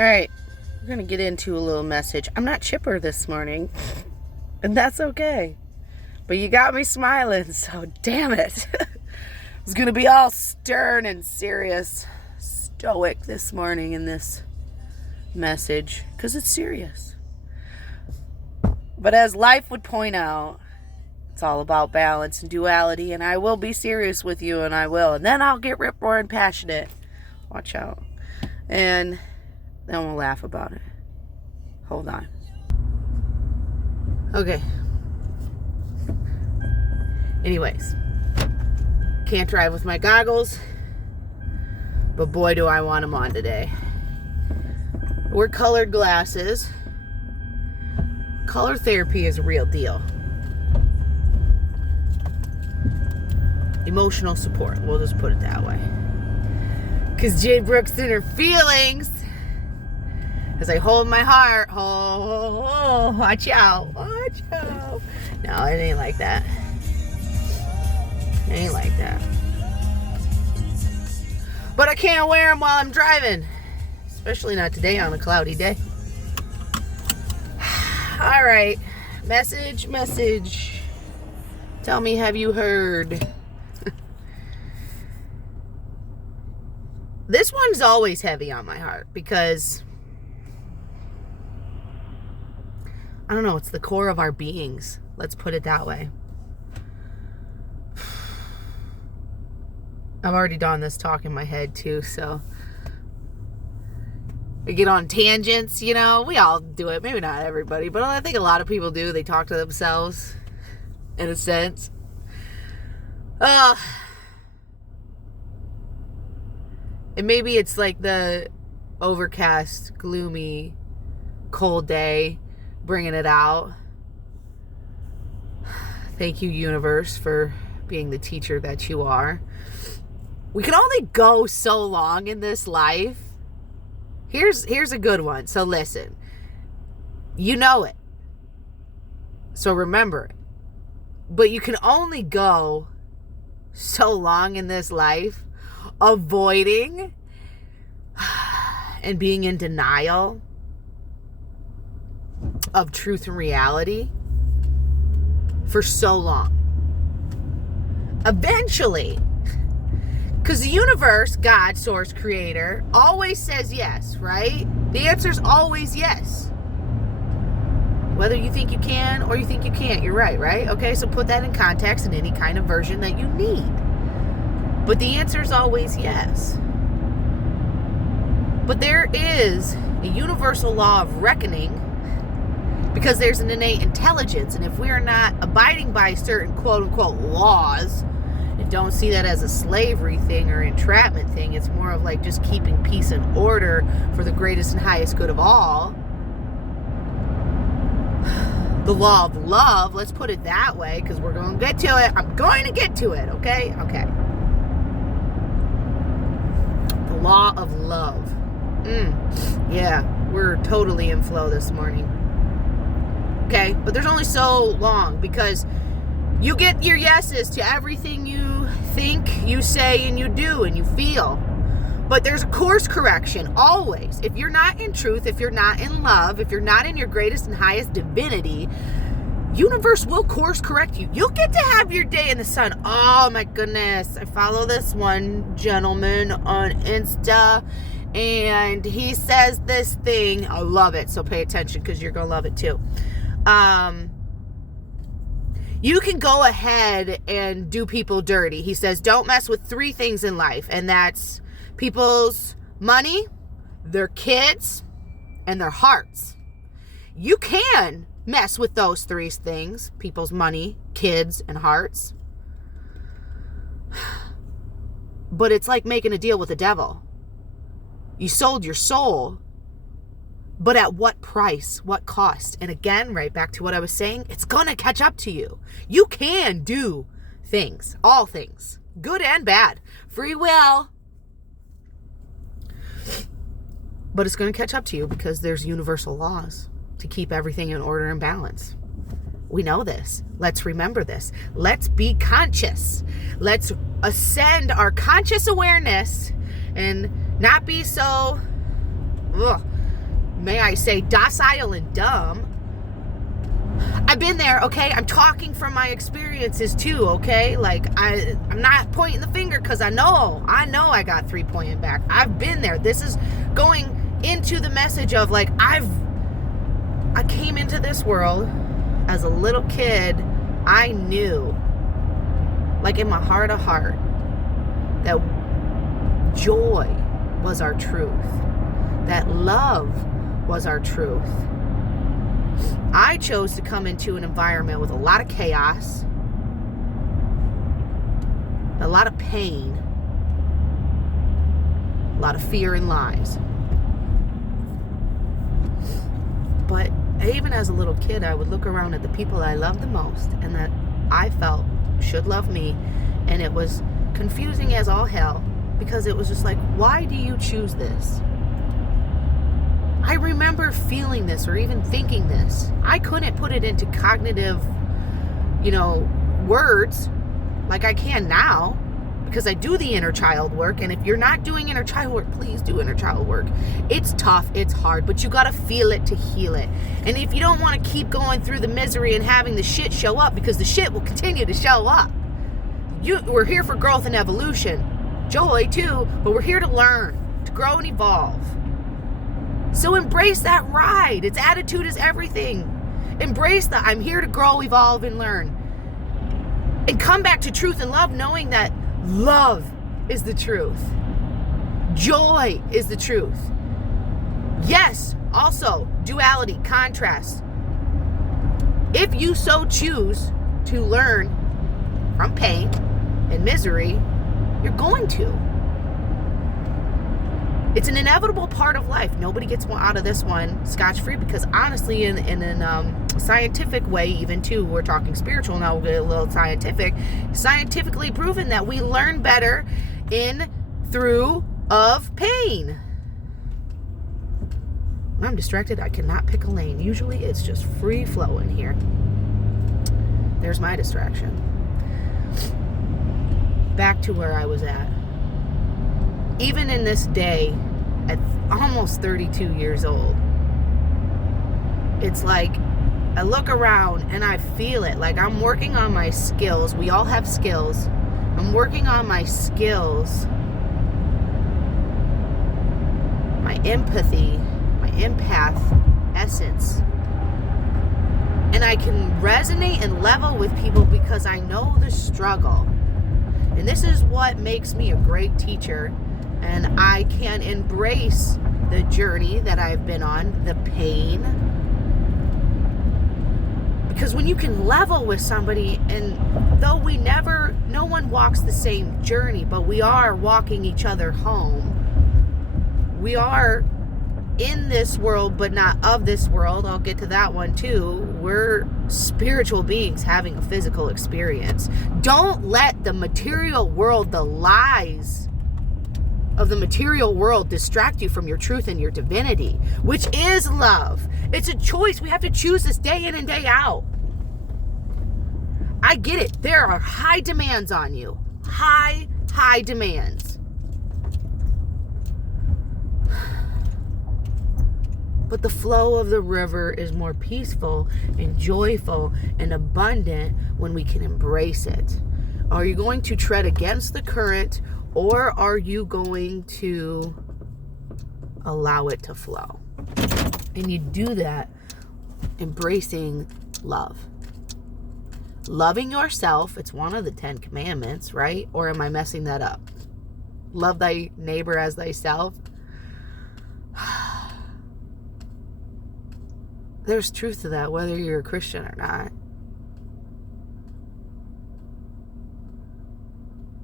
All right, we're going to get into a little message. I'm not chipper this morning, and that's okay. But you got me smiling, so damn it. It's going to be all stern and serious, stoic this morning in this message, because it's serious. But as life would point out, it's all about balance and duality, and I will be serious with you, and I will. And then I'll get rip-roaring passionate. Watch out. And then we'll laugh about it. Hold on. Okay. Anyways. Can't drive with my goggles. But boy, do I want them on today. We're colored glasses. Color therapy is a real deal. Emotional support. We'll just put it that way. Because Jay Brooks in her feelings. As I hold my heart. Oh, watch out. Watch out. No, it ain't like that. It ain't like that. But I can't wear them while I'm driving. Especially not today on a cloudy day. All right. Message. Tell me, have you heard? This one's always heavy on my heart because, I don't know, it's the core of our beings. Let's put it that way. I've already done this talk in my head too, so I get on tangents, you know. We all do it. Maybe not everybody, but I think a lot of people do. They talk to themselves, in a sense. And maybe it's like the overcast, gloomy, cold day, bringing it out. Thank you, universe, for being the teacher that you are. We can only go so long in this life. Here's a good one. So listen. You know it. So remember it. But you can only go so long in this life avoiding and being in denial of truth and reality for so long. Eventually, because the universe, God, source, creator, always says yes, right? The answer is always yes. Whether you think you can or you think you can't, you're right? Okay, so put that in context in any kind of version that you need. But the answer is always yes. But there is a universal law of reckoning because there's an innate intelligence. And if we are not abiding by certain quote-unquote laws, and don't see that as a slavery thing or entrapment thing, it's more of like just keeping peace and order for the greatest and highest good of all. The law of love, let's put it that way, because we're going to get to it. I'm going to get to it, okay? Okay. Law of love. Yeah, we're totally in flow this morning. Okay, but there's only so long because you get your yeses to everything you think, you say, and you do, and you feel. But there's a course correction, always. If you're not in truth, if you're not in love, if you're not in your greatest and highest divinity, universe will course correct you. You'll get to have your day in the sun. Oh my goodness. I follow this one gentleman on Insta and he says this thing. I love it. So pay attention because you're going to love it too. You can go ahead and do people dirty. He says, don't mess with 3 things in life. And that's people's money, their kids, and their hearts. You can mess with those 3 things, people's money, kids, and hearts. But it's like making a deal with the devil. You sold your soul, but at what price? What cost? And again, right back to what I was saying, it's gonna catch up to you. You can do things, all things, good and bad. Free will. But it's gonna catch up to you because there's universal laws to keep everything in order and balance. We know this. Let's remember this. Let's be conscious. Let's ascend our conscious awareness and not be so may I say, docile and dumb. I've been there, okay? I'm talking from my experiences too, okay? Like, I'm not pointing the finger because I know I got 3 pointing back. I've been there. This is going into the message of, like, I came into this world as a little kid. I knew, like in my heart of heart, that joy was our truth, that love was our truth. I chose to come into an environment with a lot of chaos, a lot of pain, a lot of fear and lies. But even as a little kid, I would look around at the people I loved the most and that I felt should love me, and it was confusing as all hell, because it was just like, why do you choose this? I remember feeling this or even thinking this. I couldn't put it into cognitive, words like I can now, because I do the inner child work. And if you're not doing inner child work, please do inner child work. It's tough, it's hard, but you got to feel it to heal it. And if you don't want to keep going through the misery and having the shit show up, because the shit will continue to show up. We're here for growth and evolution. Joy too, but we're here to learn, to grow and evolve. So embrace that ride. Its attitude is everything. Embrace that I'm here to grow, evolve, and learn. And come back to truth and love, knowing that love is the truth. Joy is the truth. Yes, also duality, contrast. If you so choose to learn from pain and misery, you're going to. It's an inevitable part of life. Nobody gets out of this one scotch-free, because honestly, in a scientific way, even too, we're talking spiritual now, we'll get a little scientific, scientifically proven that we learn better through of pain. When I'm distracted, I cannot pick a lane. Usually it's just free flowing here. There's my distraction. Back to where I was at. Even in this day, at almost 32 years old, it's like I look around and I feel it. Like I'm working on my skills. We all have skills. I'm working on my skills, my empathy, my empath essence. And I can resonate and level with people because I know the struggle. And this is what makes me a great teacher. And I can embrace the journey that I've been on, the pain. Because when you can level with somebody, and though no one walks the same journey, but we are walking each other home. We are in this world, but not of this world. I'll get to that one too. We're spiritual beings having a physical experience. Don't let the material world, the lies of the material world, distract you from your truth and your divinity, which is love. It's a choice. We have to choose this day in and day out. I get it. There are high demands on you. High demands. But the flow of the river is more peaceful and joyful and abundant when we can embrace it. Are you going to tread against the current, or are you going to allow it to flow? And you do that embracing love. Loving yourself, it's one of the 10 commandments, right? Or am I messing that up? Love thy neighbor as thyself. There's truth to that, whether you're a Christian or not.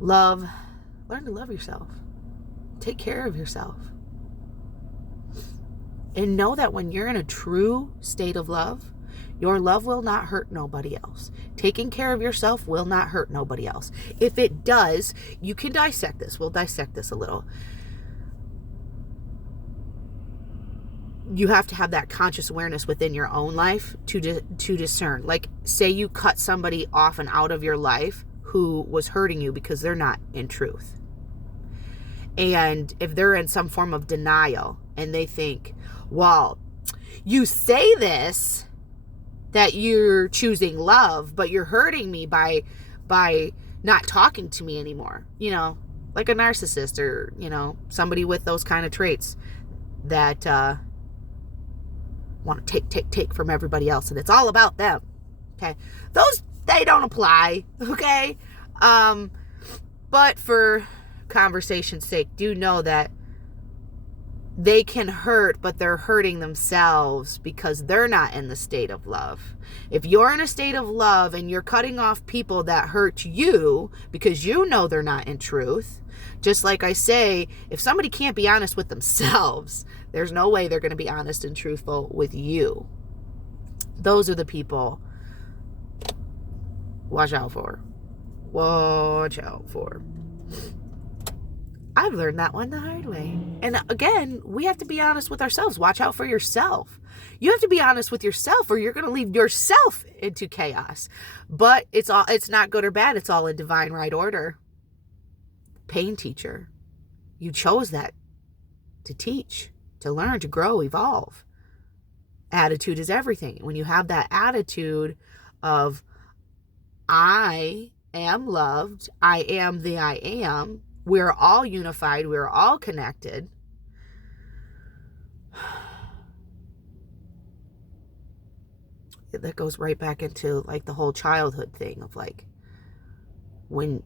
Learn to love yourself. Take care of yourself. And know that when you're in a true state of love, your love will not hurt nobody else. Taking care of yourself will not hurt nobody else. If it does, you can dissect this. We'll dissect this a little. You have to have that conscious awareness within your own life to discern. Like, say you cut somebody off and out of your life who was hurting you because they're not in truth. And if they're in some form of denial and they think, well, you say this, that you're choosing love, but you're hurting me by not talking to me anymore. Like a narcissist or, somebody with those kind of traits that want to take from everybody else. And it's all about them. Okay. Those, they don't apply. Okay. But for conversation's sake, do know that they can hurt, but they're hurting themselves because they're not in the state of love. If you're in a state of love and you're cutting off people that hurt you because you know they're not in truth, just like I say, if somebody can't be honest with themselves, there's no way they're going to be honest and truthful with you. Those are the people watch out for. Watch out for. I've learned that one the hard way. And again, we have to be honest with ourselves. Watch out for yourself. You have to be honest with yourself or you're going to leave yourself into chaos. But it's not good or bad. It's all in divine right order. Pain teacher. You chose that to teach, to learn, to grow, evolve. Attitude is everything. When you have that attitude of I am loved, I am the I am, we're all unified. We're all connected. That goes right back into like the whole childhood thing of like when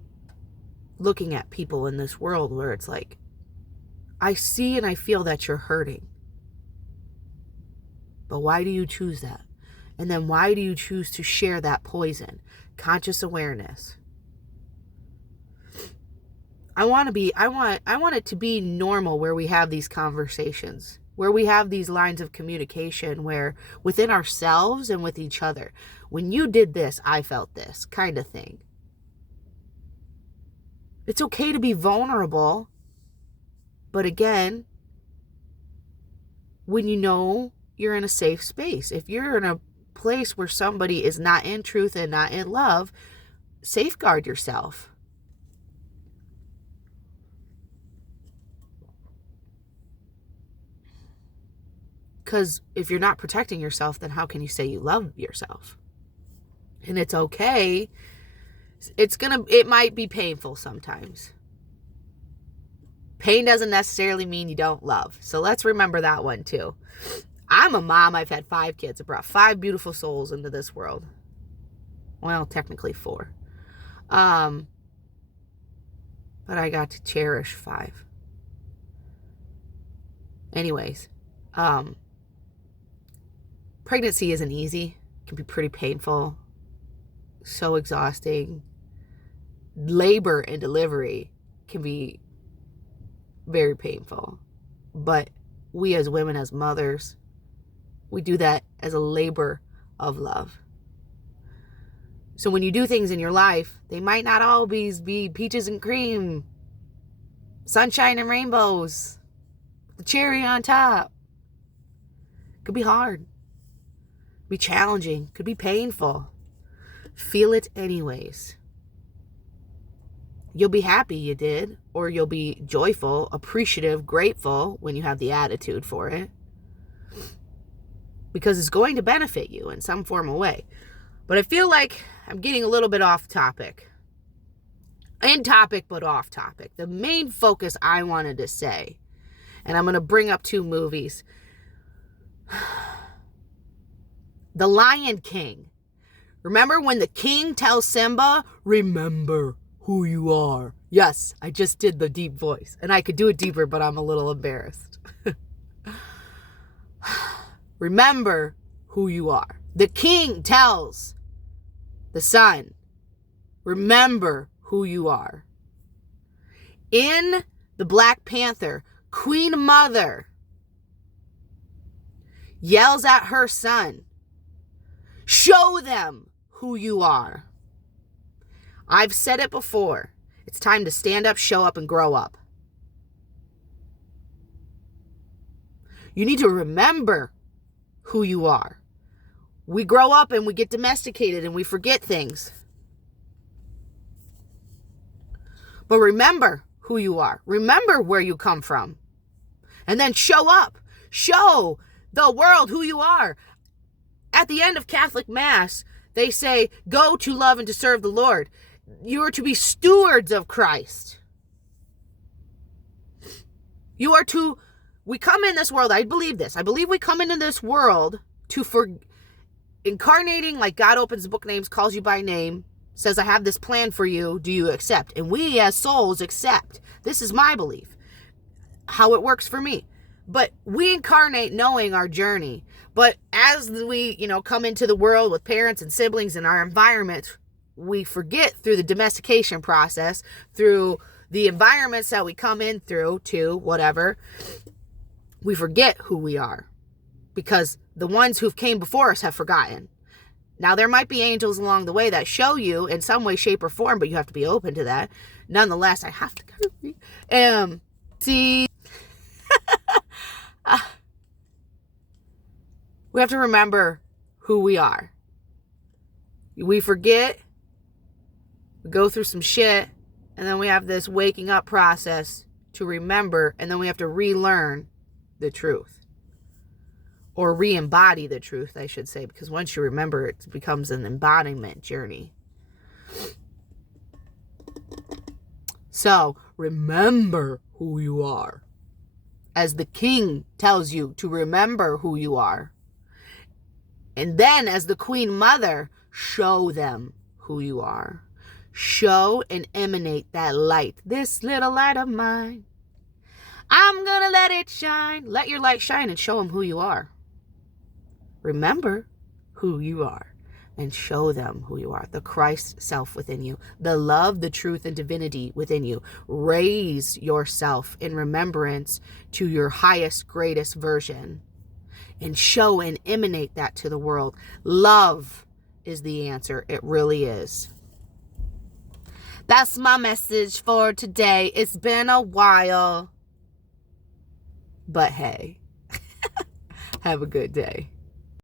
looking at people in this world where it's like, I see and I feel that you're hurting. But why do you choose that? And then why do you choose to share that poison? Conscious awareness. I want it to be normal where we have these conversations, where we have these lines of communication where within ourselves and with each other, when you did this, I felt this kind of thing. It's okay to be vulnerable. But again, when you know you're in a safe space, if you're in a place where somebody is not in truth and not in love, safeguard yourself. Because if you're not protecting yourself, then how can you say you love yourself? And it's okay. It might be painful sometimes. Pain doesn't necessarily mean you don't love. So let's remember that one too. I'm a mom. I've had 5 kids. I brought 5 beautiful souls into this world. Well, technically 4. But I got to cherish 5. Anyways, pregnancy isn't easy. It can be pretty painful. So exhausting. Labor and delivery can be very painful. But we as women, as mothers, we do that as a labor of love. So when you do things in your life, they might not always be peaches and cream, sunshine and rainbows, the cherry on top. It could be hard, be challenging, could be painful. Feel it anyways. You'll be happy you did, or you'll be joyful, appreciative, grateful when you have the attitude for it. Because it's going to benefit you in some form or way. But I feel like I'm getting a little bit off topic. In topic, but off topic. The main focus I wanted to say, and I'm going to bring up 2 movies. The Lion King. Remember when the king tells Simba, remember who you are. Yes, I just did the deep voice. And I could do it deeper, but I'm a little embarrassed. Remember who you are. The king tells the son, remember who you are. In the Black Panther, Queen Mother yells at her son, show them who you are. I've said it before. It's time to stand up, show up, and grow up. You need to remember who you are. We grow up and we get domesticated and we forget things. But remember who you are. Remember where you come from. And then show up. Show the world who you are. At the end of Catholic Mass, they say, go to love and to serve the Lord. You are to be stewards of Christ. We come in this world, I believe this. I believe we come into this world incarnating, like God opens the book of names, calls you by name, says, I have this plan for you. Do you accept? And we as souls accept. This is my belief, how it works for me. But we incarnate knowing our journey. But as we, come into the world with parents and siblings and our environment, we forget through the domestication process, through the environments that we come in through to whatever, we forget who we are because the ones who've came before us have forgotten. Now, there might be angels along the way that show you in some way, shape, or form, but you have to be open to that. Nonetheless, I have to see. We have to remember who we are. We forget, we go through some shit, and then we have this waking up process to remember, and then we have to relearn the truth. Or re-embody the truth, I should say, because once you remember, it becomes an embodiment journey. So, remember who you are. As the king tells you to remember who you are. And then, as the Queen Mother, show them who you are. Show and emanate that light. This little light of mine, I'm gonna let it shine. Let your light shine and show them who you are. Remember who you are and show them who you are. The Christ self within you. The love, the truth, and divinity within you. Raise yourself in remembrance to your highest, greatest version. And show and emanate that to the world. Love is the answer. It really is. That's my message for today. It's been a while. But hey, have a good day.